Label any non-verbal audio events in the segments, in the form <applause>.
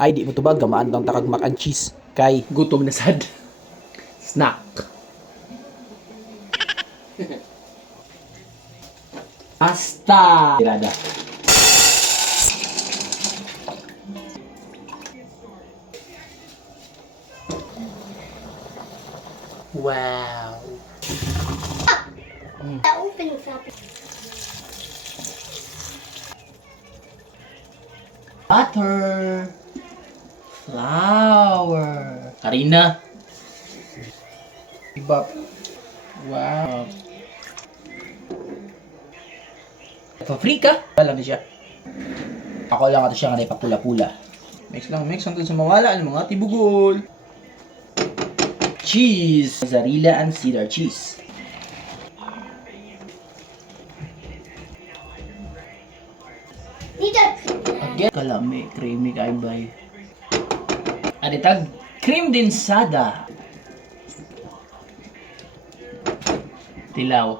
Ay, di mo tubag, gamaan lang takag mac and cheese. Kay, Gutom na sad. Snack. <laughs> Pasta. Tirada. Wow. Open something. Butter. Flour. Karina. Iba. Wow. Paprika. Wala na siya. ako lang ato siya nga ipapula-pula. Mix lang, mix hanggang sa mawala ang mga tibugol. Cheese. Mozzarella and cheddar cheese. Dito. Again, kalami, creamy kay bay. Aditag, cream densada. Tilaw.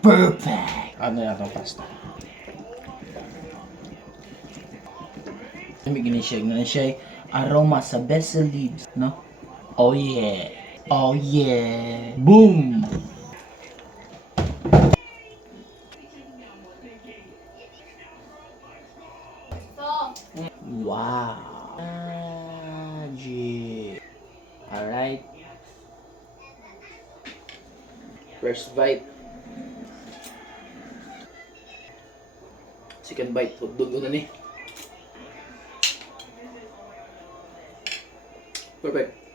Perfect. Ano na itong pasta? May ginisiyag na siya aroma sa basil leaves, no? Oh yeah. Oh yeah. Boom! Wow. Magic. Alright. First bite. Second bite. Hotdog na ni. Perfect.